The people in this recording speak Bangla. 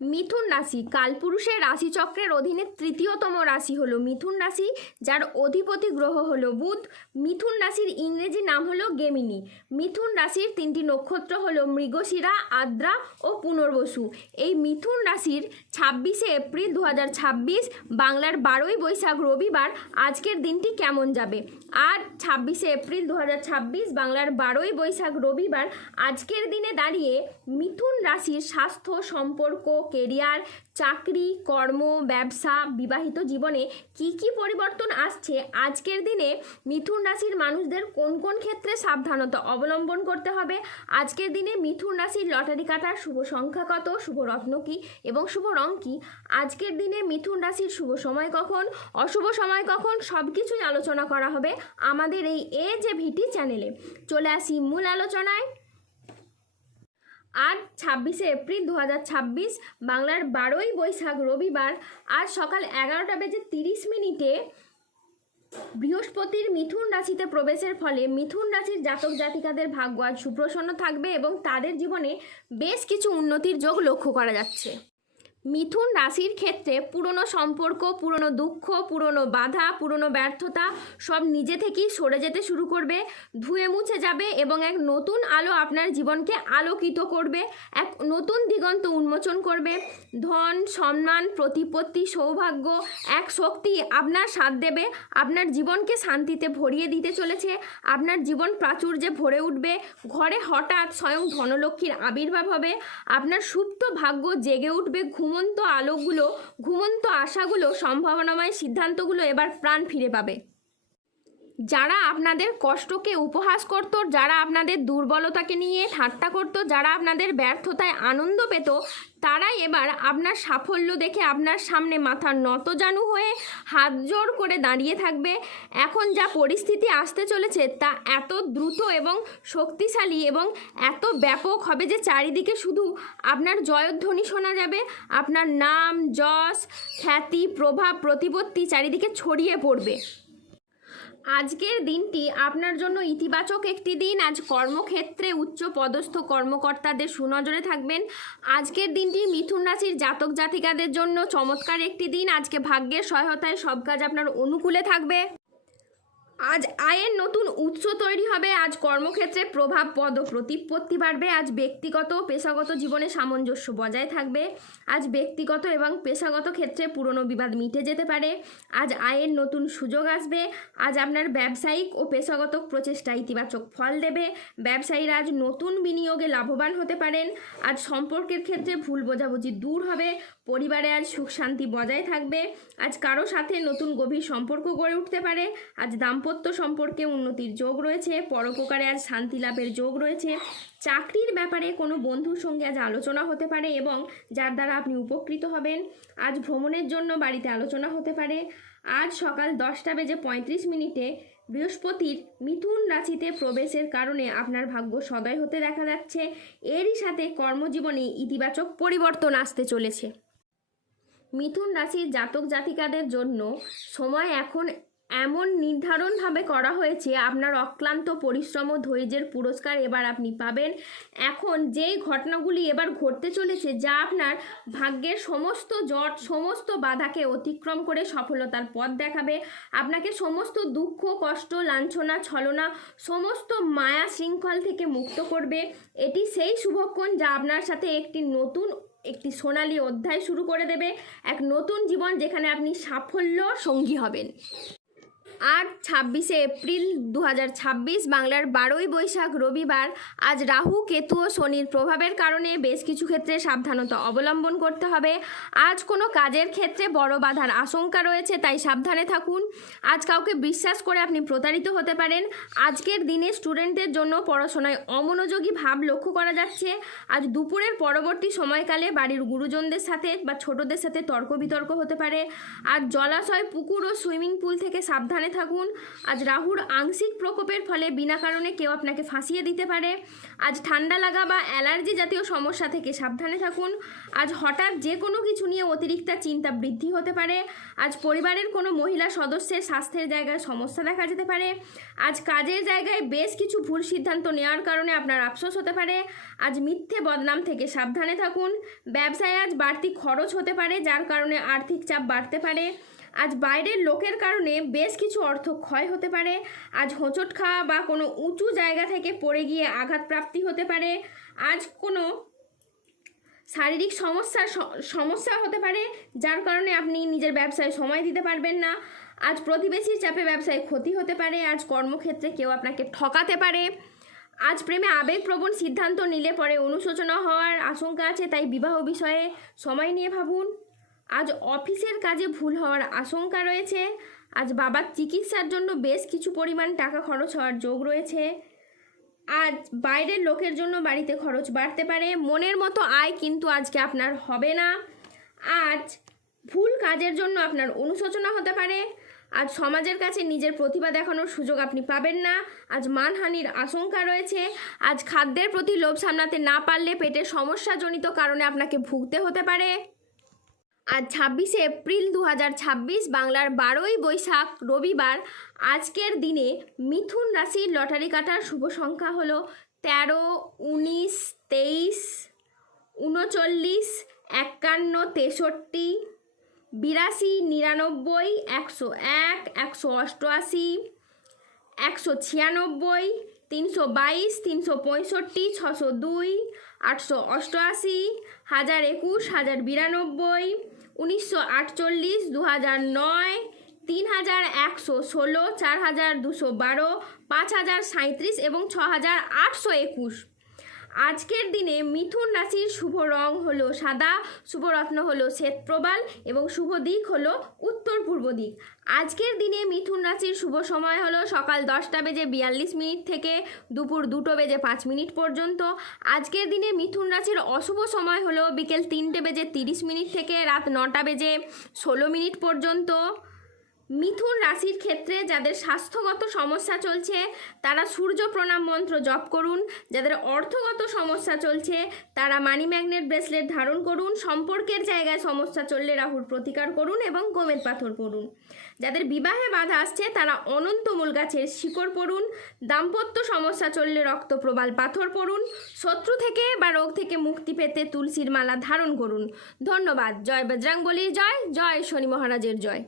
মিথুন রাশি কালপুরুষের রাশিচক্রের অধীনে তৃতীয়তম রাশি হলো মিথুন রাশি, যার অধিপতি গ্রহ হলো বুধ। মিথুন রাশির ইংরেজি নাম হলো গেমিনি। মিথুন রাশির তিনটি নক্ষত্র হলো মৃগশিরা, আদ্রা ও পুনর্বসু। এই মিথুন রাশির 26শে এপ্রিল 2026 বাংলার 12ই বৈশাখ রবিবার আজকের দিনটি কেমন যাবে। আজ 26শে এপ্রিল 2026 বাংলার 12ই বৈশাখ রবিবার আজকের দিনে দাঁড়িয়ে মিথুন রাশির স্বাস্থ্য, সম্পর্ক, কেরিয়ার, চাকরি, কর্ম, ব্যবসা, বিবাহিত জীবনে কি কি পরিবর্তন আসছে, আজকের দিনে মিথুন রাশির মানুষদের কোন কোন ক্ষেত্রে সাবধানতা অবলম্বন করতে হবে, আজকের দিনে মিথুন রাশির লটারি কাটার শুভ সংখ্যা কত, শুভ রত্ন কী এবং শুভ রং কী, আজকের দিনে মিথুন রাশির শুভ সময় কখন, অশুভ সময় কখন, সব কিছুই আলোচনা করা হবে আমাদের এই AJVT চ্যানেলে। চলে আসি মূল আলোচনায়। আজ 26শে এপ্রিল 2026 বাংলার 12ই বৈশাখ রবিবার আজ সকাল 11:30 বৃহস্পতির মিথুন রাশিতে প্রবেশের ফলে মিথুন রাশির জাতক জাতিকাদের ভাগ্য আজ সুপ্রসন্ন থাকবে এবং তাদের জীবনে বেশ কিছু উন্নতির যোগ লক্ষ্য করা যাচ্ছে। মিথুন রাশির ক্ষেত্রে পুরনো সম্পর্ক, পুরনো দুঃখ, পুরনো বাধা, পুরনো ব্যর্থতা সব নিজে থেকেই সরে যেতে শুরু করবে, ধুয়ে মুছে যাবে এবং এক নতুন আলো আপনার জীবনকে আলোকিত করবে, এক নতুন দিগন্ত উন্মোচন করবে। ধন, সম্মান, প্রতিপত্তি, সৌভাগ্য এক শক্তি আপনার সাথ দেবে, আপনার জীবনকে শান্তিতে ভরিয়ে দিতে চলেছে, আপনার জীবন প্রাচুর্যে ভরে উঠবে, ঘরে হঠাৎ স্বয়ং ধনলক্ষ্মীর আবির্ভাব হবে, আপনার সুপ্ত ভাগ্য জেগে উঠবে, ঘুমন্ত আলোকগুলো, ঘুমন্ত আশাগুলো, সম্ভাবনাময় সিদ্ধান্তগুলো এবার প্রাণ ফিরে পাবে। যারা আপনাদের কষ্টকে উপহাস করত, যারা আপনাদের দুর্বলতাকে নিয়ে ঠাট্টা করত, যারা আপনাদের ব্যর্থতায় আনন্দ পেত, তারাই এবার আপনার সাফল্য দেখে আপনার সামনে মাথা নতজানু হয়ে হাত জোড় করে দাঁড়িয়ে থাকবে। এখন যা পরিস্থিতি আসতে চলেছে তা এত দ্রুত এবং শক্তিশালী এবং এত ব্যাপক হবে যে চারিদিকে শুধু আপনার জয়ধ্বনি শোনা যাবে, আপনার নাম, যশ, খ্যাতি, প্রভাব, প্রতিপত্তি চারিদিকে ছড়িয়ে পড়বে। আজকের দিনটি আপনার জন্য ইতিবাচক একটি দিন। আজ কর্মক্ষেত্রে উচ্চ পদস্থ কর্মকর্তাদের সুনজরে থাকবেন। আজকের দিনটি মিথুন রাশির জাতক জাতিকাদের জন্য চমৎকার একটি দিন। আজকে ভাগ্যের সহায়তায় সব কাজ আপনার অনুকূলে থাকবে। আজ আয়ের নতুন উৎস তৈরি হবে। আজ কর্মক্ষেত্রে প্রভাব, পদ ও প্রতিপত্তি বাড়বে। আজ ব্যক্তিগত ও পেশাগত জীবনে সামঞ্জস্য বজায় থাকবে। আজ ব্যক্তিগত এবং পেশাগত ক্ষেত্রে পুরনো বিবাদ মিটে যেতে পারে। আজ আয়ের নতুন সুযোগ আসবে। আজ আপনার ব্যবসায়িক ও পেশাগত প্রচেষ্টা ইতিবাচক ফল দেবে। ব্যবসায়ীরা আজ নতুন বিনিয়োগে লাভবান হতে পারেন। আজ সম্পর্কের ক্ষেত্রে ভুল বোঝাবুঝি দূর হবে। পরিবারে আজ সুখ শান্তি বজায় থাকবে। আজ কারো সাথে নতুন গভীর সম্পর্ক গড়ে উঠতে পারে। আজ দাম্পত্য সম্পর্কে উন্নতির যোগ রয়েছে। পরোপকারে আজ শান্তি লাভের যোগ রয়েছে। চাকরির ব্যাপারে কোনো বন্ধুর সঙ্গে আজ আলোচনা হতে পারে এবং যার দ্বারা আপনি উপকৃত হবেন। আজ ভ্রমণের জন্য বাড়িতে আলোচনা হতে পারে। আজ সকাল 10:35 বৃহস্পতির মিথুন রাশিতে প্রবেশের কারণে আপনার ভাগ্য সদয় হতে দেখা যাচ্ছে। এরই সাথে কর্মজীবনে ইতিবাচক পরিবর্তন আসতে চলেছে। মিথুন রাশির জাতক জাতিকাদের জন্য সময় এখন এমন নির্ধারণভাবে করা হয়েছে, আপনার অক্লান্ত পরিশ্রম ও ধৈর্যের পুরস্কার এবার আপনি পাবেন। এখন যেই ঘটনাগুলি এবার ঘটতে চলেছে যা আপনার ভাগ্যের সমস্ত জট, সমস্ত বাধাকে অতিক্রম করে সফলতার পথ দেখাবে, আপনাকে সমস্ত দুঃখ, কষ্ট, লাঞ্ছনা, ছলনা, সমস্ত মায়া শৃঙ্খল থেকে মুক্ত করবে। এটি সেই শুভক্ষণ যা আপনার সাথে একটি সোনালী অধ্যায় শুরু করে দেবে, এক নতুন জীবন যেখানে আপনি সাফল্য সঙ্গী হবেন। আজ 26শে এপ্রিল 2026 বাংলার 12ই বৈশাখ রবিবার আজ রাহু, কেতু ও শনির প্রভাবের কারণে বেশ কিছু ক্ষেত্রে সাবধানতা অবলম্বন করতে হবে। আজ কোনো কাজের ক্ষেত্রে বড় বাধার আশঙ্কা রয়েছে, তাই সাবধানে থাকুন। আজ কাউকে বিশ্বাস করে আপনি প্রতারিত হতে পারেন। আজকের দিনে স্টুডেন্টদের জন্য পড়াশোনায় অমনোযোগী ভাব লক্ষ্য করা যাচ্ছে। আজ দুপুরের পরবর্তী সময়কালে বাড়ির গুরুজনদের সাথে বা ছোটদের সাথে তর্ক বিতর্ক হতে পারে। আজ জলাশয়, পুকুর ও সুইমিং পুল থেকে সাবধানে থাকুন। আজ রাহুর আংশিক প্রকোপের ফলে বিনা কারণে কেউ আপনাকে ফাঁসিয়ে দিতে পারে। আজ ঠান্ডা লাগা বা অ্যালার্জি জাতীয় সমস্যা থেকে সাবধানে থাকুন। আজ হঠাৎ যে কোনো কিছু নিয়ে অতিরিক্ত চিন্তা বৃদ্ধি হতে পারে। আজ পরিবারের কোনো মহিলা সদস্যের স্বাস্থ্যের জায়গায় সমস্যা দেখা যেতে পারে। আজ কাজের জায়গায় বেশ কিছু ভুল সিদ্ধান্ত নেওয়ার কারণে আপনার আফসোস হতে পারে। আজ মিথ্যে বদনাম থেকে সাবধানে থাকুন। ব্যবসায় আজ বাড়তি খরচ হতে পারে, যার কারণে আর্থিক চাপ বাড়তে পারে। আজ বাইরের লোকের কারণে বেশ কিছু অর্থ ক্ষয় হতে পারে। আজ হোঁচট খাওয়া বা কোনো উঁচু জায়গা থেকে পড়ে গিয়ে আঘাতপ্রাপ্তি হতে পারে। আজ কোনো শারীরিক সমস্যা হতে পারে, যার কারণে আপনি নিজের ব্যবসায় সময় দিতে পারবেন না। আজ প্রতিবেশীর চাপে ব্যবসায় ক্ষতি হতে পারে। আজ কর্মক্ষেত্রে কেউ আপনাকে ঠকাতে পারে। আজ প্রেমে আবেগপ্রবণ সিদ্ধান্ত নিলে পরে অনুশোচনা হওয়ার আশঙ্কা আছে, তাই বিবাহ বিষয়ে সময় নিয়ে ভাবুন। আজ অফিসের কাজে ভুল হওয়ার আশঙ্কা রয়েছে। আজ বাবার চিকিৎসার জন্য বেশ কিছু পরিমাণ টাকা খরচ হওয়ার যোগ রয়েছে। আজ বাইরের লোকের জন্য বাড়িতে খরচ বাড়তে পারে। মনের মতো আয় কিন্তু আজকে আপনার হবে না। আজ ভুল কাজের জন্য আপনার অনুশোচনা হতে পারে। আজ সমাজের কাছে নিজের প্রতিভা দেখানোর সুযোগ আপনি পাবেন না। আজ মানহানির আশঙ্কা রয়েছে। আজ খাদ্যের প্রতি লোভ সামলাতে না পারলে পেটের সমস্যাজনিত কারণে আপনাকে ভুগতে হতে পারে। আজ 26শে এপ্রিল 2026 বাংলার 12ই বৈশাখ রবিবার। আজকের দিনে মিথুন রাশির লটারি কাটার শুভ সংখ্যা হলো 13, 19, 23, 39, 51, 63, 82, 99, 101, 188, 196, 322, 365, 602, 888, 1021, 1092, 1948, 2009, 3116, 4212, 5037 এবং 6821। আজকের দিনে মিথুন রাশির শুভ রং হলো সাদা, শুভ রত্ন হলো শ্বেতপ্রবাল এবং শুভ দিক হলো উত্তর পূর্ব দিক। আজকের দিনে মিথুন রাশির শুভ সময় হলো সকাল 10:42 থেকে দুপুর 2:05 পর্যন্ত। আজকের দিনে মিথুন রাশির অশুভ সময় হলো বিকেল 3:30 থেকে রাত 9:16 পর্যন্ত। মিথুন রাশির ক্ষেত্রে যাদের স্বাস্থ্যগত সমস্যা চলছে তারা সূর্য প্রণাম মন্ত্র জপ করুন। যাদের অর্থগত সমস্যা চলছে তারা মানি ম্যাগনেট ব্রেসলেট ধারণ করুন। সম্পর্কের জায়গায় সমস্যা চললে রাহুর প্রতিকার করুন এবং গোমেদ পাথর পড়ুন। যাদের বিবাহে বাধা আসছে তারা অনন্তমূল গাছের শিকড় পড়ুন। দাম্পত্য সমস্যা চললে রক্তপ্রবাল পাথর পড়ুন। শত্রু থেকে বা রোগ থেকে মুক্তি পেতে তুলসীর মালা ধারণ করুন। ধন্যবাদ। জয় বজরংবলীর জয়, জয় শনি মহারাজের জয়।